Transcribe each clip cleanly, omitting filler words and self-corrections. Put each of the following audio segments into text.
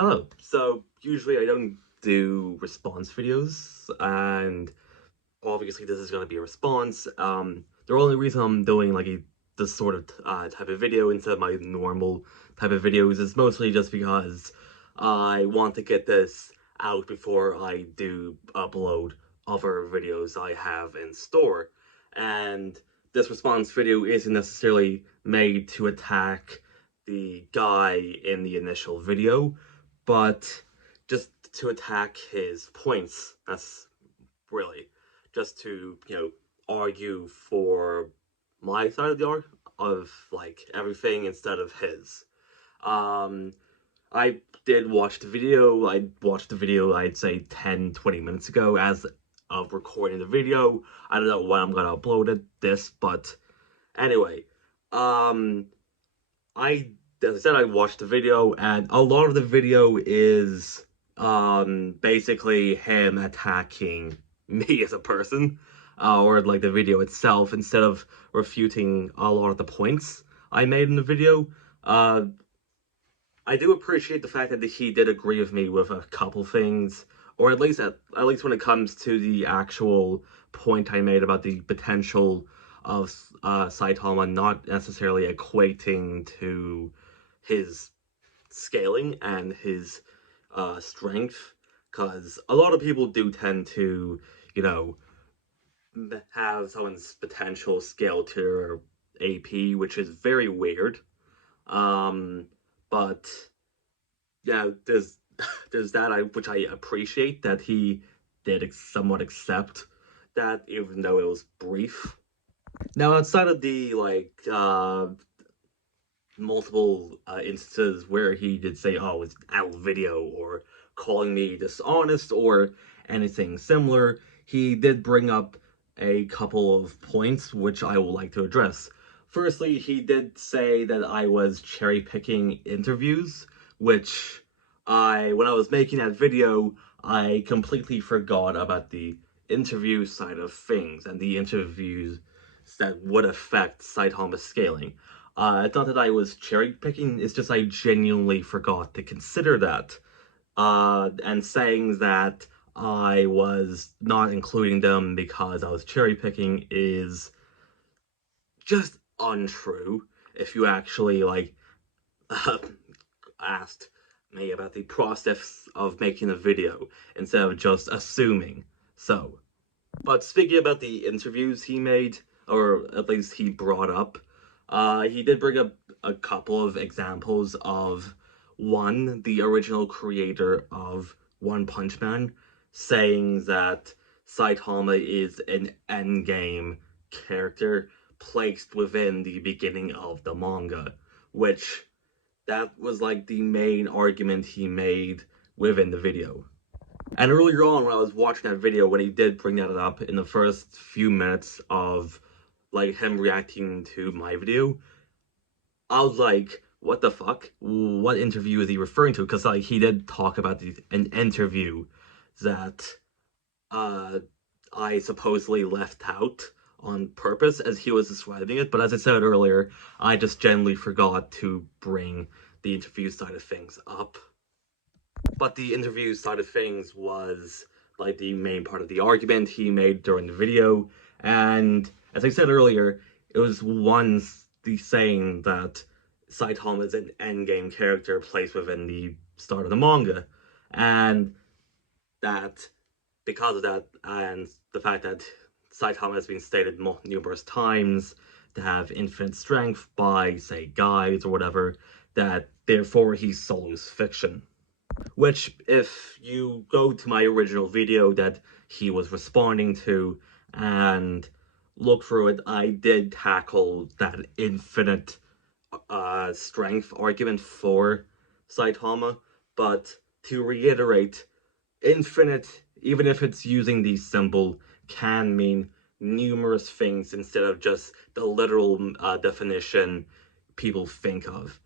Hello. So usually I don't do response videos, and obviously this is going to be a response. The only reason I'm doing like this sort of type of video instead of my normal type of videos is mostly just because I want to get this out before I do upload other videos I have in store. And this response video isn't necessarily made to attack the guy in the initial video, but just to attack his points. That's really just to, argue for my side of the art of like everything instead of his. Um, I did watch the video. I watched the video, I'd say 10, 20 minutes ago as of recording the video. I don't know when I'm gonna upload this, but anyway, um, I, as I said, I watched the video, and a lot of the video is basically him attacking me as a person, or like the video itself, instead of refuting a lot of the points I made in the video. Uh, I do appreciate the fact that he did agree with me with a couple things, or at least when it comes to the actual point I made about the potential of Saitama not necessarily equating to his scaling and his strength, because a lot of people do tend to, you know, have someone's potential scale to their AP, which is very weird. Um, but yeah, there's that which I appreciate that he did somewhat accept that, even though it was brief. Now, outside of the multiple instances where he did say, "Oh, it's out video," or calling me dishonest or anything similar, he did bring up a couple of points which I would like to address. Firstly, he did say that I was cherry picking interviews, which when I was making that video, I completely forgot about the interview side of things and the interviews that would affect Saitama scaling. It's not that I was cherry picking, it's just I genuinely forgot to consider that. And saying that I was not including them because I was cherry picking is just untrue. If you actually, asked me about the process of making a video instead of just assuming. So, but speaking about the interviews he made, or at least he brought up, he did bring up a couple of examples of one, the original creator of One Punch Man, saying that Saitama is an endgame character placed within the beginning of the manga, which that was like the main argument he made within the video. And earlier on, when I was watching that video, when he did bring that up in the first few minutes of like him reacting to my video, I was like, "What the fuck? What interview is he referring to?" Because like he did talk about an interview that uh I supposedly left out on purpose as he was describing it. But as I said earlier, I just generally forgot to bring the interview side of things up. But the interview side of things was like the main part of the argument he made during the video. And as I said earlier, it was the saying that Saitama is an endgame character placed within the start of the manga. And that because of that, and the fact that Saitama has been stated numerous times to have infinite strength by, say, guides or whatever, that therefore he's Solo's fiction. Which, if you go to my original video that he was responding to and look through it, I did tackle that infinite strength argument for Saitama. But to reiterate, infinite, even if it's using the symbol, can mean numerous things instead of just the literal definition people think of.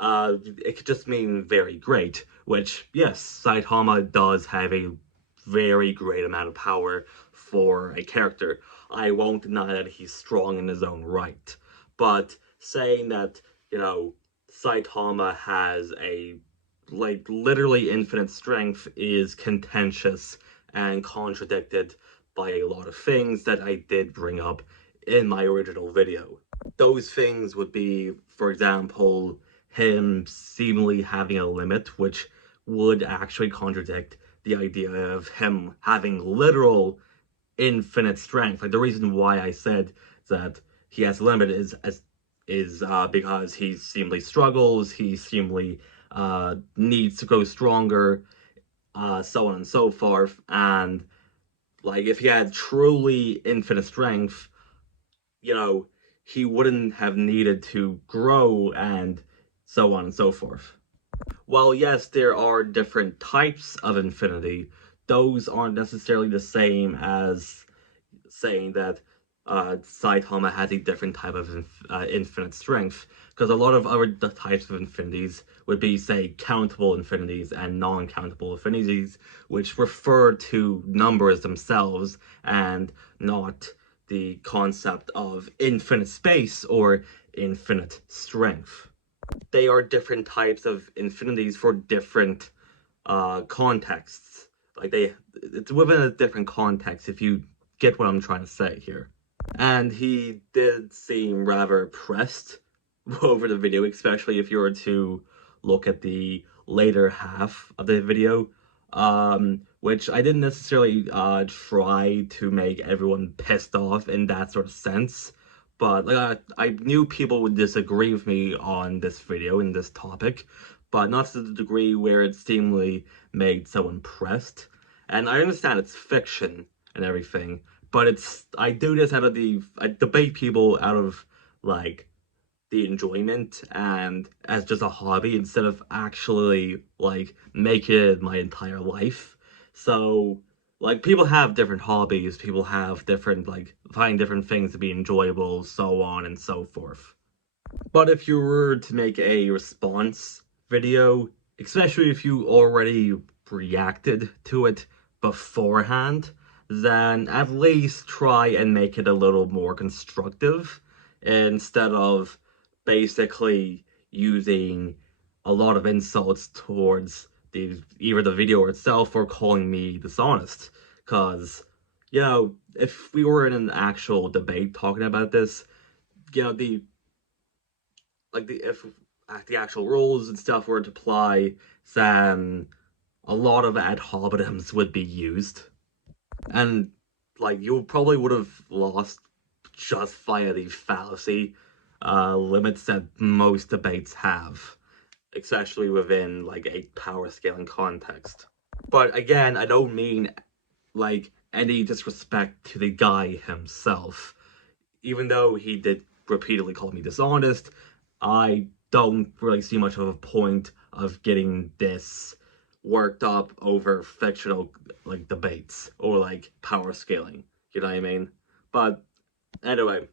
It could just mean very great, which, yes, Saitama does have a very great amount of power for a character. I won't deny that he's strong in his own right. But saying that, Saitama has a like literally infinite strength is contentious and contradicted by a lot of things that I did bring up in my original video. Those things would be, for example, him seemingly having a limit, which would actually contradict the idea of him having literal infinite strength. Like the reason why I said that he has a limit is because he seemingly struggles, he seemingly needs to grow stronger, so on and so forth. And like if he had truly infinite strength, you know, he wouldn't have needed to grow and so on and so forth. While yes, there are different types of infinity, those aren't necessarily the same as saying that Saitama has a different type of infinite strength, because a lot of other types of infinities would be, say, countable infinities and non-countable infinities, which refer to numbers themselves and not the concept of infinite space or infinite strength. They are different types of infinities for different contexts. Like it's within a different context, if you get what I'm trying to say here. And he did seem rather pressed over the video, especially if you were to look at the later half of the video, which I didn't necessarily try to make everyone pissed off in that sort of sense. But like I knew people would disagree with me on this video, in this topic, but not to the degree where it seemingly made someone pressed. And I understand it's fiction and everything, but I do this out of I debate people out of like the enjoyment and as just a hobby instead of actually like making it my entire life. So like people have different hobbies, people have different like find different things to be enjoyable, so on and so forth. But if you were to make a response video, especially if you already reacted to it beforehand, then at least try and make it a little more constructive instead of basically using a lot of insults towards either the video itself or calling me dishonest. Because, if we were in an actual debate talking about this, the if the actual rules and stuff were to apply, then a lot of ad hominems would be used, and like you probably would have lost just via the fallacy limits that most debates have, especially within like a power scaling context. But again, I don't mean like any disrespect to the guy himself. Even though he did repeatedly call me dishonest, I don't really see much of a point of getting this worked up over fictional like debates or like power scaling. You know what I mean? But anyway,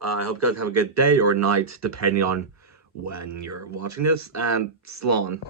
I hope you guys have a good day or night depending on when you're watching this, and Slán.